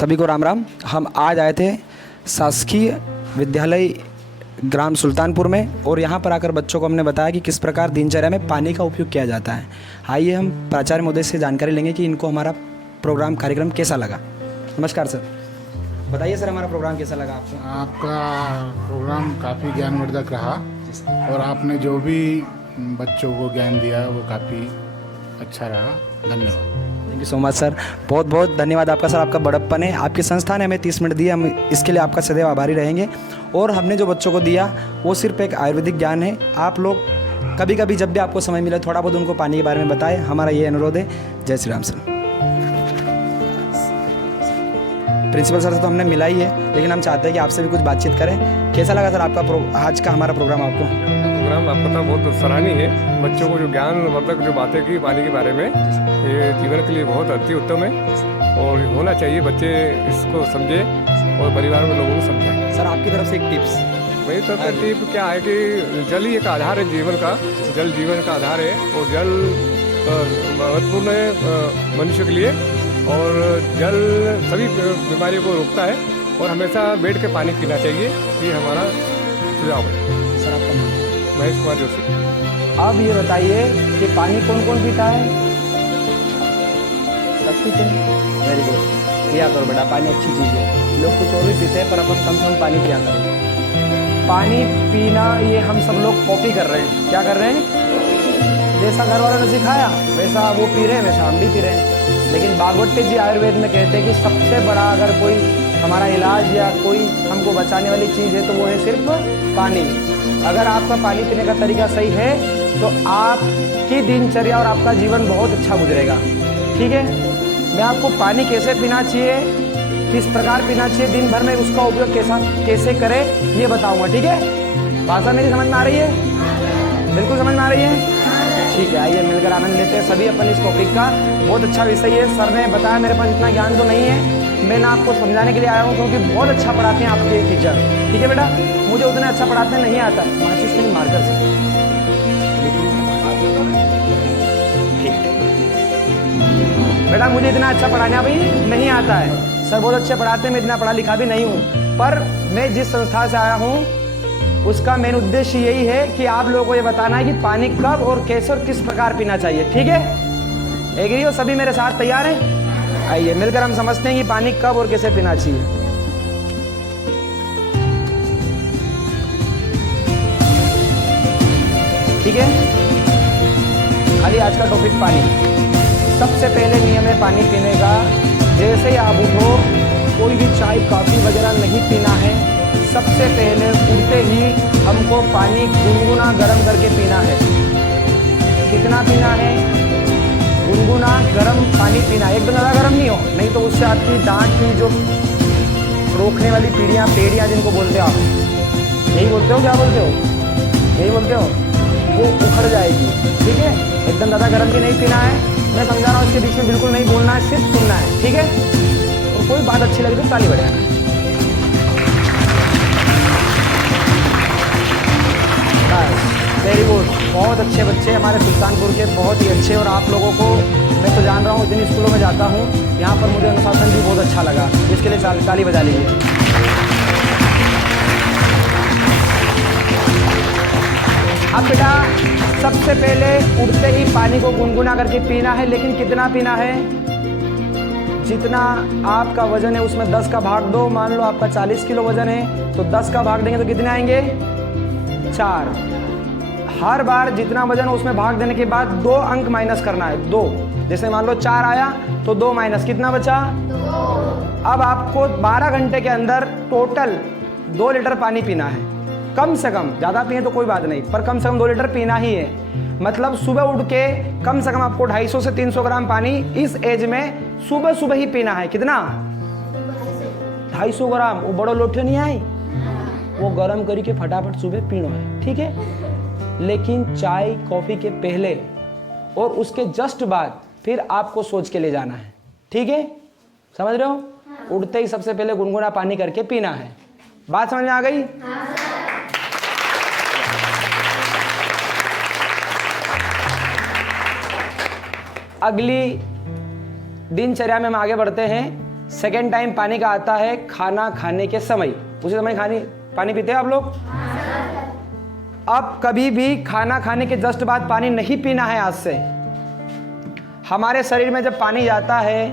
सभी को राम राम। हम आज आए थे शासकीय विद्यालय ग्राम सुल्तानपुर में और यहाँ पर आकर बच्चों को हमने बताया कि किस प्रकार दिनचर्या में पानी का उपयोग किया जाता है। आइए हम प्राचार्य महोदय से जानकारी लेंगे कि इनको हमारा प्रोग्राम कार्यक्रम कैसा लगा। नमस्कार सर, बताइए सर हमारा प्रोग्राम कैसा लगा आपको? आपका प्रोग्राम काफ़ी ज्ञानवर्धक रहा और आपने जो भी बच्चों को ज्ञान दिया वो काफ़ी अच्छा रहा। धन्यवाद। Thank you so much sir, बहुत बहुत धन्यवाद आपका सर। आपका बड़प्पन है, आपकी संस्था ने हमें 30 मिनट दिए, हम इसके लिए आपका सदैव आभारी रहेंगे। और हमने जो बच्चों को दिया वो सिर्फ एक आयुर्वेदिक ज्ञान है। आप लोग कभी कभी जब भी आपको समय मिले थोड़ा बहुत उनको पानी के बारे में बताएं, हमारा ये अनुरोध है। जय Shri Ram sir. Principal sir से तो हमने मिला ही है, लेकिन हम चाहते हैं कि आपसे भी कुछ बातचीत करें। कैसा लगा सर आपका आज का हमारा प्रोग्राम? आपको प्रोग्राम आपका था बहुत सराहनीय है। बच्चों को जो ज्ञान मतलब जो बातें की पानी के बारे में, ये जीवन के लिए बहुत अति उत्तम है और होना चाहिए। बच्चे इसको समझे और परिवार में लोगों को समझाएं। सर आपकी तरफ से एक टिप्स? वही तो टिप क्या है कि जल ही एक आधार है जीवन का। जल जीवन का आधार है और जल महत्वपूर्ण है मनुष्य के लिए। और जल सभी बीमारियों को रोकता है और हमेशा बैठ के पानी पीना चाहिए। ये हमारा सुझाव है। सर आपका नाम? महेश कुमार जोशी। अब ये बताइए कि पानी कौन कौन पीता है? सब पीते हैं? वेरी गुड, पिया करो बेटा, पानी अच्छी चीज़ है। लोग कुछ और भी पीते हैं पर अपन कम से कम पानी पिया करो। पानी पीना ये हम सब लोग कॉपी कर रहे हैं। क्या कर रहे हैं? जैसा घर वालों ने सिखाया वैसा वो पी रहे हैं, वैसा हम भी पी रहे हैं। लेकिन भागवत जी आयुर्वेद में कहते हैं कि सबसे बड़ा अगर कोई हमारा इलाज या कोई हमको बचाने वाली चीज़ है तो वो है सिर्फ पानी। अगर आपका पानी पीने का तरीका सही है तो आपकी दिनचर्या और आपका जीवन बहुत अच्छा गुजरेगा। ठीक है, मैं आपको पानी कैसे पीना चाहिए, किस प्रकार पीना चाहिए, दिन भर में उसका उपयोग कैसे करें ये बताऊंगा। ठीक है, भाषा मेरी समझ में आ रही है? बिल्कुल समझ में आ रही है? ठीक है, आइए मिलकर आनंद लेते हैं सभी अपन इस टॉपिक का। बहुत अच्छा विषय है। सर ने बताया, मेरे पास इतना ज्ञान तो नहीं है, मैं ना आपको समझाने के लिए आया हूँ क्योंकि बहुत अच्छा पढ़ाते हैं आपके टीचर। ठीक है बेटा, मुझे उतना अच्छा पढ़ाते नहीं आता है। माचिस नहीं मारकर से बेटा, मुझे इतना अच्छा पढ़ाना भी नहीं आता है। सर बहुत अच्छे पढ़ाते हैं, मैं इतना पढ़ा लिखा भी नहीं हूँ, पर मैं जिस संस्था से आया हूँ उसका मेन उद्देश्य यही है कि आप लोगों को ये बताना है कि पानी कब और कैसे और किस प्रकार पीना चाहिए। ठीक है, एग्री हो सभी? मेरे साथ तैयार हैं? आइए मिलकर हम समझते हैं कि पानी कब और कैसे पीना चाहिए। ठीक है, खाली आज का टॉपिक पानी। सबसे पहले नियम है पानी पीने का, जैसे ही आप उठो कोई भी चाय कॉफी वगैरह नहीं पीना है। सबसे पहले उठते ही हमको पानी गुनगुना गर्म करके पीना है। कितना पीना है? गुनगुना गर्म पानी पीना है। एकदम ज़्यादा गर्म नहीं हो, नहीं तो उससे आपकी दांत की जो रोकने वाली पेड़ियाँ जिनको बोलते हो आप, यही बोलते हो, क्या बोलते हो? यही बोलते हो, वो उखड़ जाएगी। ठीक है, एकदम ज़्यादा गर्म भी नहीं पीना है। मैं समझा रहा हूँ, इसके बीच में बिल्कुल नहीं बोलना है, सिर्फ सुनना है। ठीक है, और कोई बात अच्छी लगे तो ताली बजाना है। वेरी गुड, बहुत अच्छे बच्चे हमारे सुल्तानपुर के, बहुत ही अच्छे। और आप लोगों को मैं तो जान रहा हूँ, जिन स्कूलों में जाता हूँ यहाँ पर मुझे अनुशासन भी बहुत अच्छा लगा। इसके लिए ताली बजा लीजिए। अब बेटा सबसे पहले उठते ही पानी को गुनगुना करके पीना है, लेकिन कितना पीना है? जितना आपका वजन है उसमें 10 का भाग दो। मान लो आपका 40 किलो वजन है तो 10 का भाग देंगे तो कितने आएंगे? 4। हर बार जितना वजन हो उसमें भाग देने के बाद 2 अंक माइनस करना है। 2, जैसे मान लो 4 आया तो 2 माइनस, कितना बचा? 2। अब आपको 12 घंटे के अंदर टोटल 2 लीटर पानी पीना है, कम से कम। ज़्यादा पिए तो कोई बात नहीं, पर कम से कम 2 लीटर पीना ही है। मतलब सुबह उठ के कम से कम आपको 250 से 300 ग्राम पानी इस एज में सुबह ही पीना है। कितना? 250 ग्राम। वो बड़ो लोटे नहीं आई, वो गर्म करके फटाफट सुबह पीना है। ठीक है, लेकिन चाय कॉफी के पहले और उसके जस्ट बाद फिर आपको सोच के ले जाना है। ठीक है, समझ रहे हो? उठते ही सबसे पहले गुनगुना पानी करके पीना है। बात समझ में आ गई? अगली दिनचर्या में हम आगे बढ़ते हैं। सेकेंड टाइम पानी का आता है खाना खाने के समय। उसी समय पानी पीते हैं आप लोग? अब कभी भी खाना खाने के जस्ट बाद पानी नहीं पीना है। आज से हमारे शरीर में जब पानी जाता है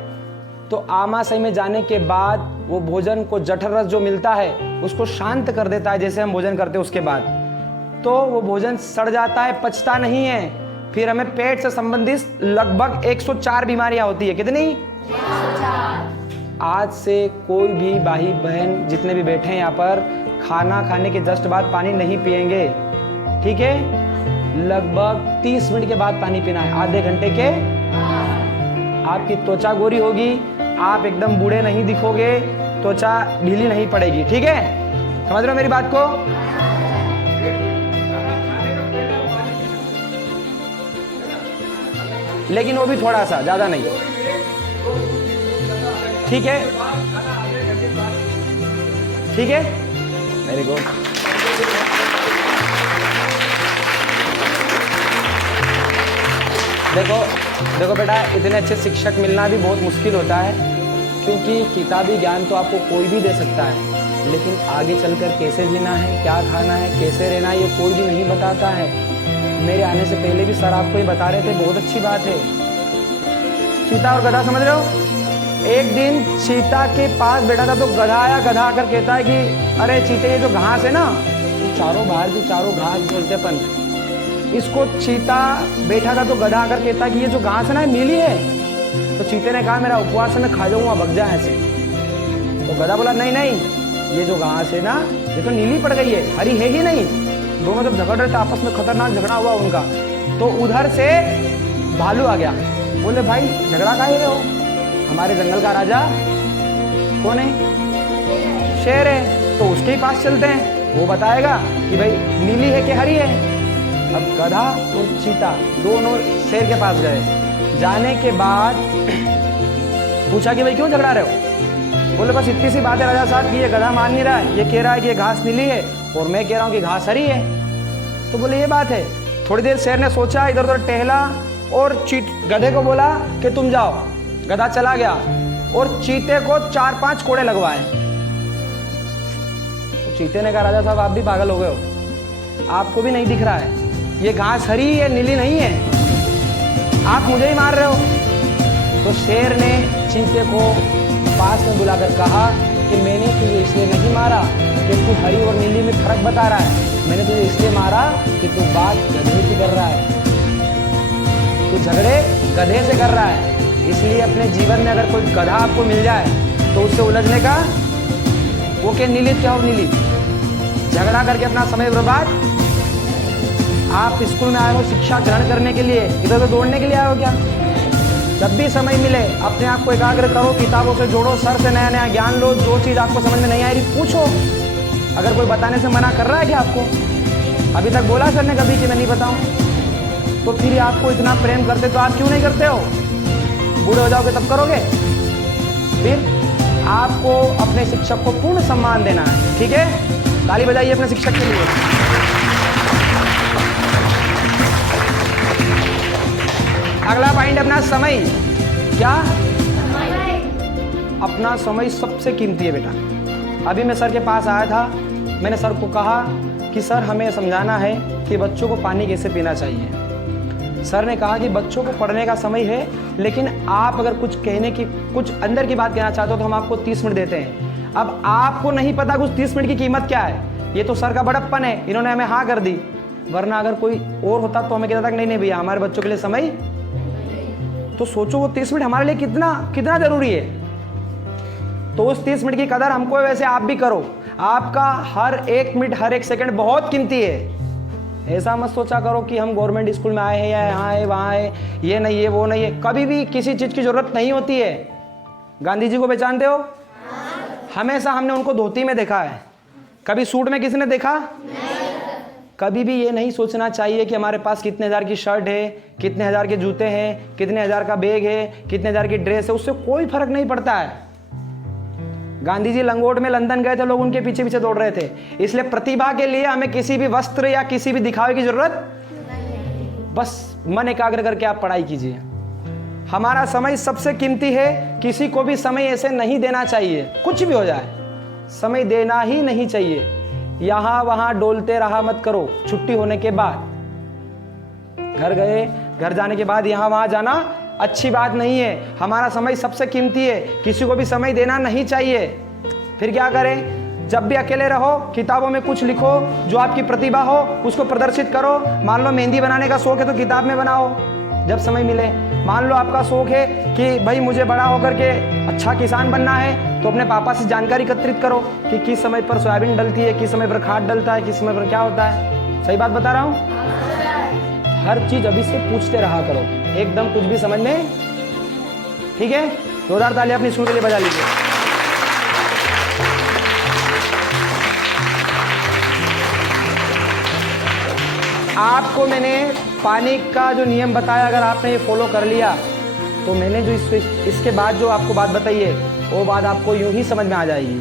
तो आमाशय में जाने के बाद वो भोजन को जठर रस जो मिलता है उसको शांत कर देता है। जैसे हम भोजन करते हैं उसके बाद तो वो भोजन सड़ जाता है, पचता नहीं है। फिर हमें पेट से संबंधित लगभग 104 बीमारियां होती है। कितनी? 104। आज से कोई भी भाई बहन जितने भी बैठे हैं यहाँ पर खाना खाने के जस्ट बाद पानी नहीं पिएंगे, ठीक है? लगभग 30 मिनट के बाद पानी पीना है, आधे घंटे के। आपकी त्वचा गोरी होगी, आप एकदम बूढ़े नहीं दिखोगे, त्वचा ढीली नहीं पड़ेगी, ठीक है? समझ रहे हो मेरी बात को? लेकिन वो भी थोड़ा सा, ज्यादा नहीं, ठीक है? ठीक है, वेरी गुड। देखो बेटा, इतने अच्छे शिक्षक मिलना भी बहुत मुश्किल होता है, क्योंकि किताबी ज्ञान तो आपको कोई भी दे सकता है, लेकिन आगे चलकर कैसे जीना है, क्या खाना है, कैसे रहना है, ये कोई भी नहीं बताता है। मेरे आने से पहले भी सर आपको ये बता रहे थे, बहुत अच्छी बात है। चीता और गधा समझ रहे हो? एक दिन चीता के पास बैठा था तो गधा आया। गधा आकर कहता है कि अरे चीते, ये जो घास है ना, चारों बाहर की चारों घास बोलते अपन इसको। चीता बैठा था तो गधा आकर कहता है कि ये जो घास है ना, नीली है। तो चीते ने कहा मेरा उपवास है, मैं खा जाऊंगा, भग जा ऐसे। तो गधा बोला नहीं नहीं, ये जो घास है ना, ये तो नीली पड़ गई है, हरी है ही नहीं। दोनों जब झगड़ रहे थे आपस में, खतरनाक झगड़ा हुआ उनका। तो उधर से भालू आ गया। बोले भाई झगड़ा काहे रहे हो? हमारे जंगल का राजा कौन है? शेर है। तो उसके ही पास चलते हैं, वो बताएगा कि भाई नीली है कि हरी है। अब गधा और चीता दोनों शेर के पास गए। जाने के बाद पूछा कि भाई क्यों झगड़ा रहे हो? बोले बस इतनी सी बात है राजा साहब कि ये गधा मान नहीं रहा है, ये कह रहा है कि ये घास नीली है और मैं कह रहा हूँ कि घास हरी है। तो बोले ये बात है। थोड़ी देर शेर ने सोचा, इधर उधर टहला और गधे को बोला कि तुम जाओ। गधा चला गया और चीते को 4-5 कोड़े लगवाए। तो चीते ने कहा राजा साहब आप भी पागल हो गए हो, आपको भी नहीं दिख रहा है ये घास हरी है नीली नहीं है, आप मुझे ही मार रहे हो। तो शेर ने चीते को पास में बुलाकर कहा कि मैंने तुझे इसलिए नहीं मारा कि तू हरी और नीली में फर्क बता रहा है, मैंने तुझे इसलिए मारा कि तू बात गधे की कर रहा है, तू झगड़े गधे से कर रहा है। इसलिए अपने जीवन में अगर कोई गधा आपको मिल जाए तो उससे उलझने का वो क्या नीली क्या हो नीली, झगड़ा करके अपना समय बर्बाद। आप स्कूल में आए हो शिक्षा ग्रहण करने के लिए, इधर उधर दौड़ने के लिए आए हो क्या? जब भी समय मिले अपने आप को एकाग्र करो, किताबों से जोड़ो, सर से नया नया ज्ञान लो। जो चीज़ आपको समझ में नहीं आ रही पूछो। अगर कोई बताने से मना कर रहा है क्या आपको? अभी तक बोला सर ने कभी कि मैं नहीं बताऊं? तो फिर आपको इतना प्रेम करते तो आप क्यों नहीं करते हो? बूढ़े हो जाओगे तब करोगे? फिर आपको अपने शिक्षक को पूर्ण सम्मान देना है, ठीक है? ताली बजाइए अपने शिक्षक के लिए। अगला पॉइंट अपना समय। क्या? अपना समय सबसे कीमती है बेटा। अभी मैं सर के पास आया था, मैंने सर को कहा कि सर हमें समझाना है कि बच्चों को पानी कैसे पीना चाहिए। सर ने कहा कि बच्चों को पढ़ने का समय है, लेकिन आप अगर कुछ कहने की, कुछ अंदर की बात कहना चाहते हो तो हम आपको 30 मिनट देते हैं। अब आपको नहीं पता कुछ 30 मिनट की कीमत क्या है। ये तो सर का बड़प्पन है, इन्होंने हमें हाँ कर दी, वरना अगर कोई और होता तो हमें कहता था कि नहीं नहीं भैया हमारे बच्चों के लिए समय। तो सोचो वो 30 मिनट हमारे लिए कितना कितना जरूरी है। तो उस 30 मिनट की कदर हमको वैसे आप भी करो। आपका हर एक मिनट, हर एक सेकंड बहुत कीमती है। ऐसा मत सोचा करो कि हम गवर्नमेंट स्कूल में आए हैं या यहाँ है वहाँ है, ये नहीं है वो नहीं है। कभी भी किसी चीज़ की ज़रूरत नहीं होती है। गांधी जी को पहचानते हो? हमेशा हमने उनको धोती में देखा है, कभी सूट में किसी ने देखा? कभी भी ये नहीं सोचना चाहिए कि हमारे पास कितने हज़ार की शर्ट है, कितने हज़ार के जूते हैं, कितने हज़ार का बैग है, कितने हज़ार की ड्रेस है, उससे कोई फर्क नहीं पड़ता है। गांधी जी लंगोट में लंदन गए थे, लोग उनके पीछे पीछे दौड़ रहे थे। इसलिए प्रतिभा के लिए हमें किसी भी वस्त्र या किसी भी दिखावे की जरूरत, बस मन एकाग्र करके आप पढ़ाई कीजिए। हमारा समय सबसे कीमती है, किसी को भी समय ऐसे नहीं देना चाहिए, कुछ भी हो जाए समय देना ही नहीं चाहिए। यहाँ वहाँ डोलते रहा मत करो। छुट्टी होने के बाद घर गए, घर जाने के बाद यहाँ वहाँ जाना अच्छी बात नहीं है। हमारा समय सबसे कीमती है, किसी को भी समय देना नहीं चाहिए। फिर क्या करें? जब भी अकेले रहो, किताबों में कुछ लिखो, जो आपकी प्रतिभा हो उसको प्रदर्शित करो। मान लो मेहंदी बनाने का शौक है तो किताब में बनाओ जब समय मिले। मान लो आपका शौक है कि भाई मुझे बड़ा होकर के अच्छा किसान बनना है, तो अपने पापा से जानकारी एकत्रित करो कि किस समय पर सोयाबीन डलती है, किस समय पर खाद डलता है, किस समय पर क्या होता है। सही बात बता रहा हूँ? हर चीज अभी से पूछते रहा करो, एकदम कुछ भी समझ में। ठीक है, जोरदार तालियां अपनी स्कूल के लिए बजा लीजिए। आपको मैंने पानी का जो नियम बताया, अगर आपने ये फॉलो कर लिया तो मैंने जो इसके बाद जो आपको बात बताई है वो बात आपको यूं ही समझ में आ जाएगी।